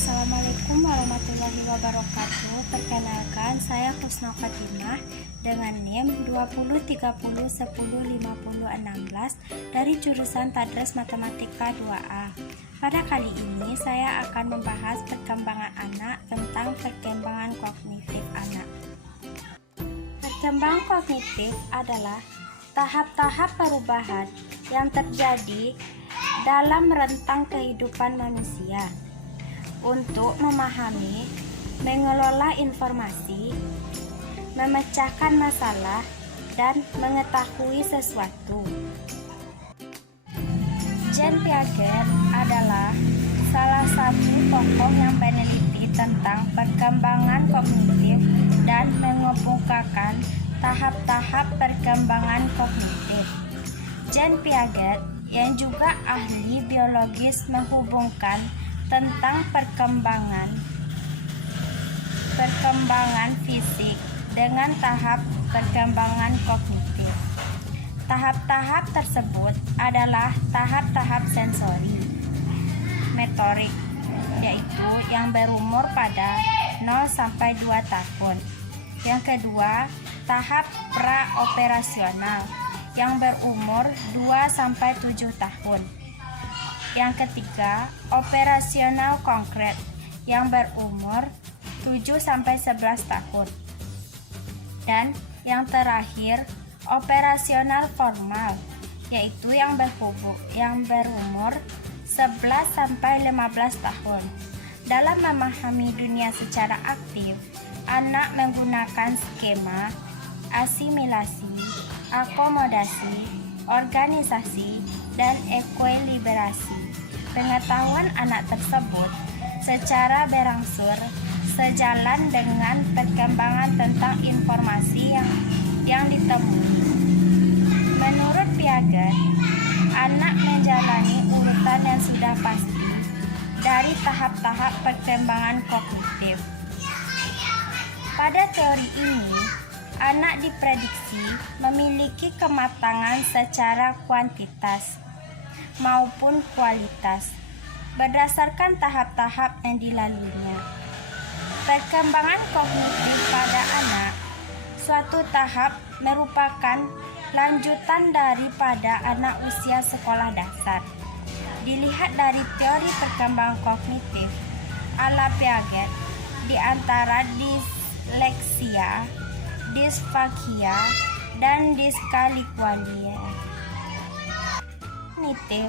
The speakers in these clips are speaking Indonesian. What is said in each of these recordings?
Assalamualaikum warahmatullahi wabarakatuh. Perkenalkan, saya Husna Fatimah dengan NIM 2030105016 dari jurusan Tadres Matematika 2A. Pada kali ini saya akan membahas perkembangan anak tentang perkembangan kognitif anak. Perkembangan kognitif adalah tahap-tahap perubahan yang terjadi dalam rentang kehidupan manusia untuk memahami, mengelola informasi, memecahkan masalah, dan mengetahui sesuatu. Jean Piaget adalah salah satu tokoh yang meneliti tentang perkembangan kognitif dan mengemukakan tahap-tahap perkembangan kognitif. Jean Piaget yang juga ahli biologis menghubungkan tentang perkembangan fisik dengan tahap perkembangan kognitif. Tahap-tahap tersebut adalah tahap-tahap sensori motorik, yaitu yang berumur pada 0 sampai 2 tahun. Yang kedua, tahap praoperasional yang berumur 2 sampai 7 tahun. Yang ketiga, operasional konkret yang berumur 7 sampai 11 tahun. Dan yang terakhir, operasional formal, yaitu yang berumur 11 sampai 15 tahun. Dalam memahami dunia secara aktif, anak menggunakan skema asimilasi, akomodasi, organisasi, dan ekuilibrasi. Pengetahuan anak tersebut secara berangsur sejalan dengan perkembangan tentang informasi yang ditemui. Menurut Piaget, anak menjalani urutan yang sudah pasti dari tahap-tahap perkembangan kognitif. Pada teori ini, anak diprediksi memiliki kematangan secara kuantitas maupun kualitas berdasarkan tahap-tahap yang dilaluinya. Perkembangan kognitif pada anak suatu tahap merupakan lanjutan daripada anak usia sekolah dasar. Dilihat dari teori perkembangan kognitif ala Piaget, di antara disleksia, disfagia, dan diskalikulia. Kognitif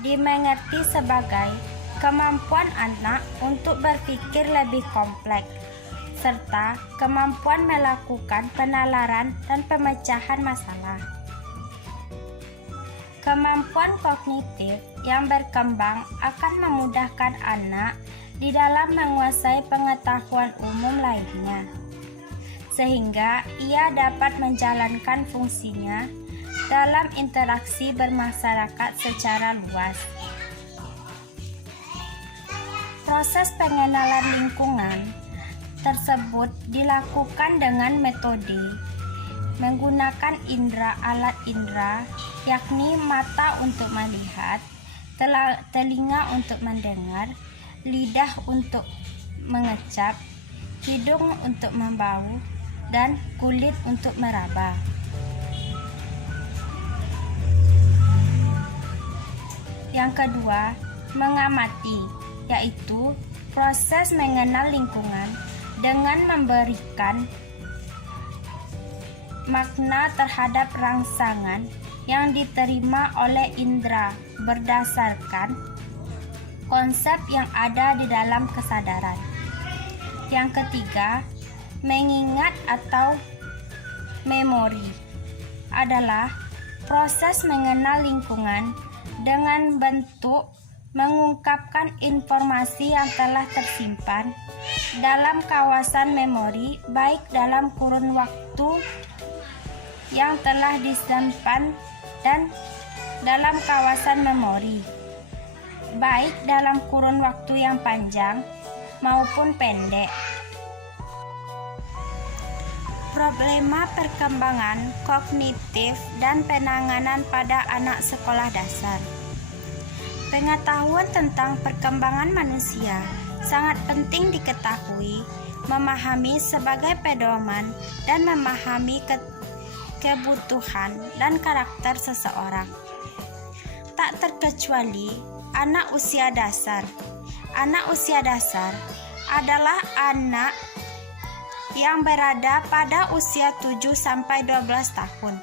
dimengerti sebagai kemampuan anak untuk berpikir lebih kompleks, serta kemampuan melakukan penalaran dan pemecahan masalah. Kemampuan kognitif yang berkembang akan memudahkan anak di dalam menguasai pengetahuan umum lainnya, sehingga ia dapat menjalankan fungsinya dalam interaksi bermasyarakat secara luas. Proses pengenalan lingkungan tersebut dilakukan dengan metode menggunakan alat indera, yakni mata untuk melihat, telinga untuk mendengar, lidah untuk mengecap, hidung untuk membau, dan kulit untuk meraba. Yang kedua, mengamati, yaitu proses mengenal lingkungan dengan memberikan makna terhadap rangsangan yang diterima oleh indera berdasarkan konsep yang ada di dalam kesadaran. Yang ketiga, mengingat atau memori adalah proses mengenal lingkungan dengan bentuk mengungkapkan informasi yang telah tersimpan dalam kawasan memori, baik dalam kurun waktu yang telah disimpan dan dalam kawasan memori, baik dalam kurun waktu yang panjang maupun pendek. Problema perkembangan kognitif dan penanganan pada anak sekolah dasar. Pengetahuan tentang perkembangan manusia sangat penting diketahui, memahami sebagai pedoman, dan memahami kebutuhan dan karakter seseorang. Tak terkecuali anak usia dasar. Anak usia dasar adalah anak yang berada pada usia 7-12 tahun.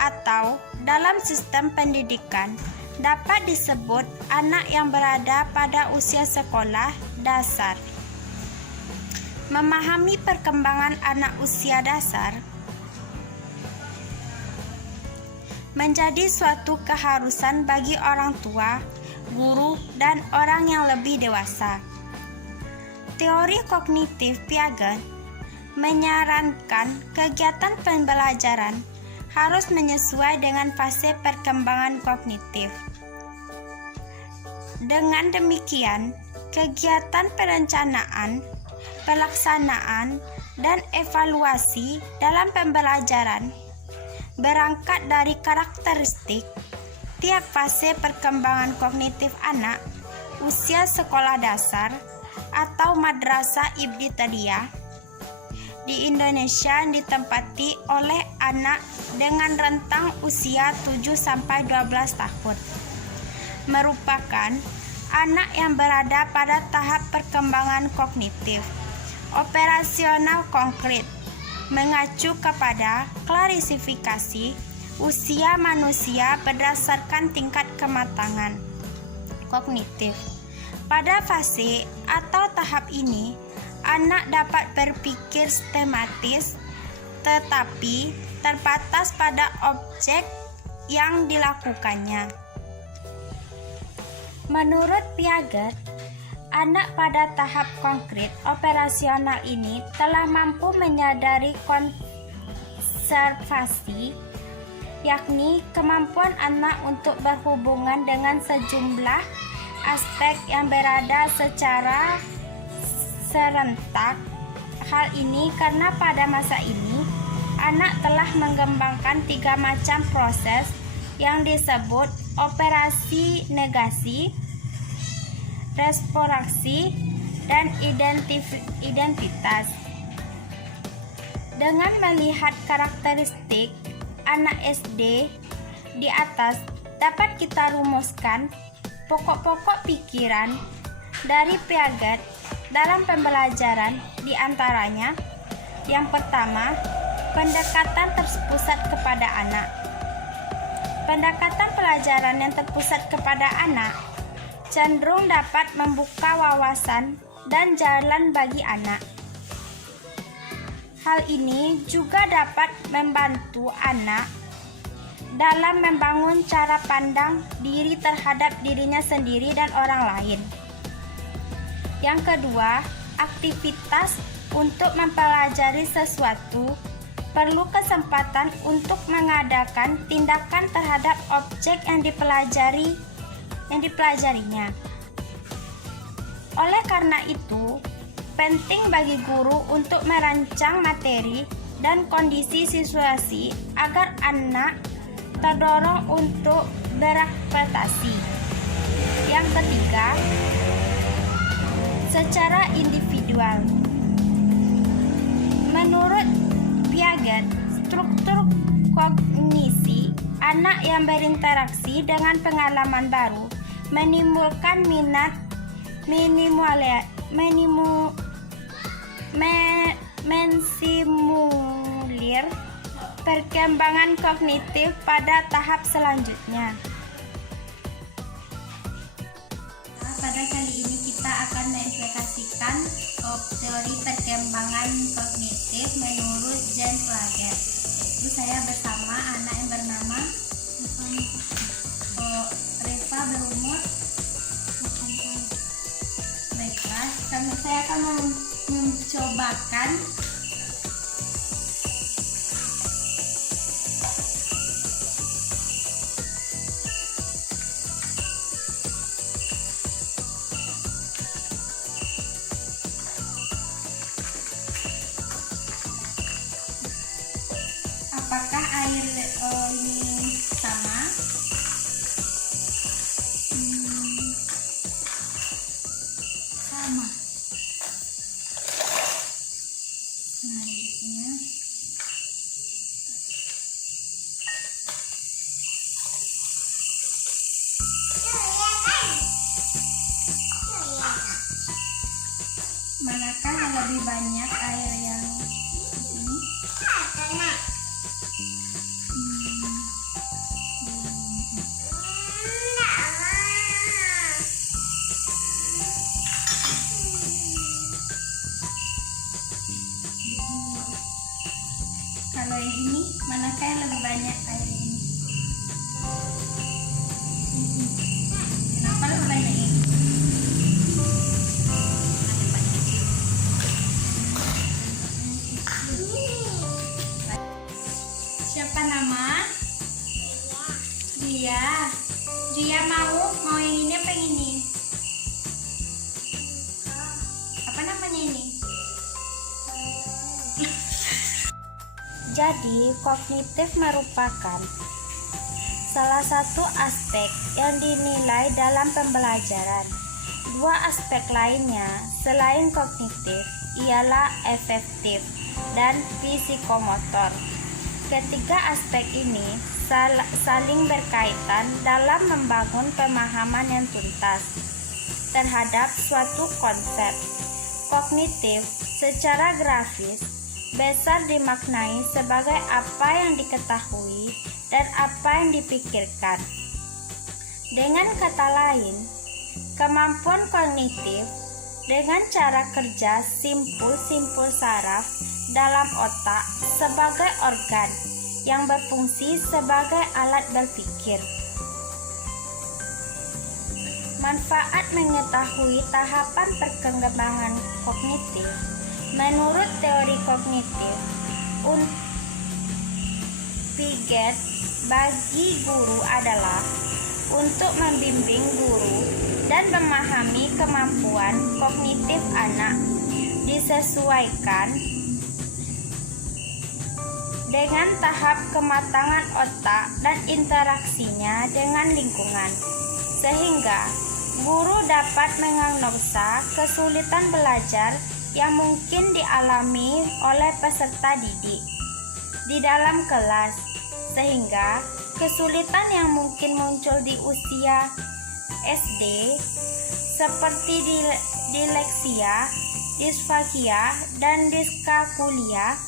Atau dalam sistem pendidikan dapat disebut anak yang berada pada usia sekolah dasar. Memahami perkembangan anak usia dasar menjadi suatu keharusan bagi orang tua, guru, dan orang yang lebih dewasa. Teori kognitif Piaget menyarankan kegiatan pembelajaran harus menyesuai dengan fase perkembangan kognitif. Dengan demikian, kegiatan perencanaan, pelaksanaan, dan evaluasi dalam pembelajaran berangkat dari karakteristik tiap fase perkembangan kognitif anak usia sekolah dasar atau madrasah ibtidaiyah di Indonesia yang ditempati oleh anak dengan rentang usia 7-12 tahun. Merupakan anak yang berada pada tahap perkembangan kognitif, operasional konkret, mengacu kepada klasifikasi usia manusia berdasarkan tingkat kematangan kognitif. Pada fase atau tahap ini, anak dapat berpikir sistematis tetapi terbatas pada objek yang dilakukannya. Menurut Piaget, anak pada tahap konkret operasional ini telah mampu menyadari konservasi, yakni kemampuan anak untuk berhubungan dengan sejumlah aspek yang berada secara serentak. Hal ini karena pada masa ini anak telah mengembangkan 3 macam proses yang disebut operasi negasi, responsi, dan identitas. Dengan melihat karakteristik anak SD di atas, dapat kita rumuskan pokok-pokok pikiran dari Piaget dalam pembelajaran, di antaranya yang pertama, pendekatan terpusat kepada anak. Pendekatan pelajaran yang terpusat kepada anak cenderung dapat membuka wawasan dan jalan bagi anak. Hal ini juga dapat membantu anak dalam membangun cara pandang diri terhadap dirinya sendiri dan orang lain. Yang kedua, aktivitas untuk mempelajari sesuatu perlu kesempatan untuk mengadakan tindakan terhadap objek yang dipelajarinya. Oleh karena itu, penting bagi guru untuk merancang materi dan kondisi situasi agar anak terdorong untuk beradaptasi. Yang ketiga, secara individual. Menurut Piaget, struktur kognisi anak yang berinteraksi dengan pengalaman baru menimbulkan minat mensimulir perkembangan kognitif pada tahap selanjutnya. Pada kali ini kita akan mengimplementasikan teori perkembangan kognitif menurut Jean Piaget. Itu saya bersama anak yang bernama Reva berumur 8 tahun. Baiklah, saya akan mencobakan apakah air ini sama. Manakah yang lebih banyak air yang ini? Kalau yang ini, manakah yang lebih banyak air ini? Kenapa lebih banyak ini? Siapa nama? Dia. Dia mau yang ini apa yang ini? Apa namanya ini? Jadi, kognitif merupakan salah satu aspek yang dinilai dalam pembelajaran. Dua aspek lainnya selain kognitif ialah afektif dan psikomotor. Ketiga aspek ini saling berkaitan dalam membangun pemahaman yang tuntas terhadap suatu konsep. Kognitif secara grafis besar dimaknai sebagai apa yang diketahui dan apa yang dipikirkan. Dengan kata lain, kemampuan kognitif dengan cara kerja simpul-simpul saraf dalam otak sebagai organ yang berfungsi sebagai alat berpikir. Manfaat mengetahui tahapan perkembangan kognitif. Menurut teori kognitif, Piaget bagi guru adalah untuk membimbing guru dan memahami kemampuan kognitif anak disesuaikan dengan tahap kematangan otak dan interaksinya dengan lingkungan, sehingga guru dapat menganalisa kesulitan belajar yang mungkin dialami oleh peserta didik di dalam kelas, sehingga kesulitan yang mungkin muncul di usia SD seperti disleksia, disfagia, dan diskalkulia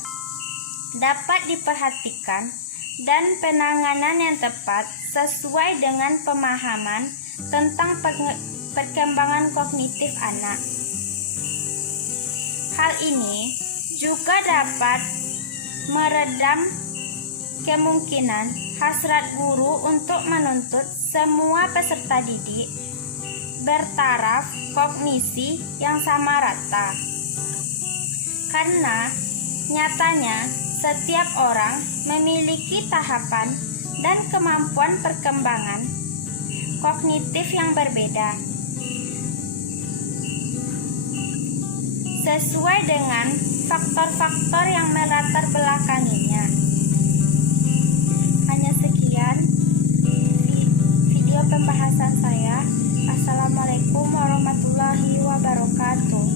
dapat diperhatikan dan penanganan yang tepat sesuai dengan pemahaman tentang perkembangan kognitif anak. Hal ini juga dapat meredam kemungkinan hasrat guru untuk menuntut semua peserta didik bertaraf kognisi yang sama rata. Karena nyatanya setiap orang memiliki tahapan dan kemampuan perkembangan kognitif yang berbeda, sesuai dengan faktor-faktor yang melatar belakanginya. Hanya sekian video pembahasan saya. Assalamualaikum warahmatullahi wabarakatuh.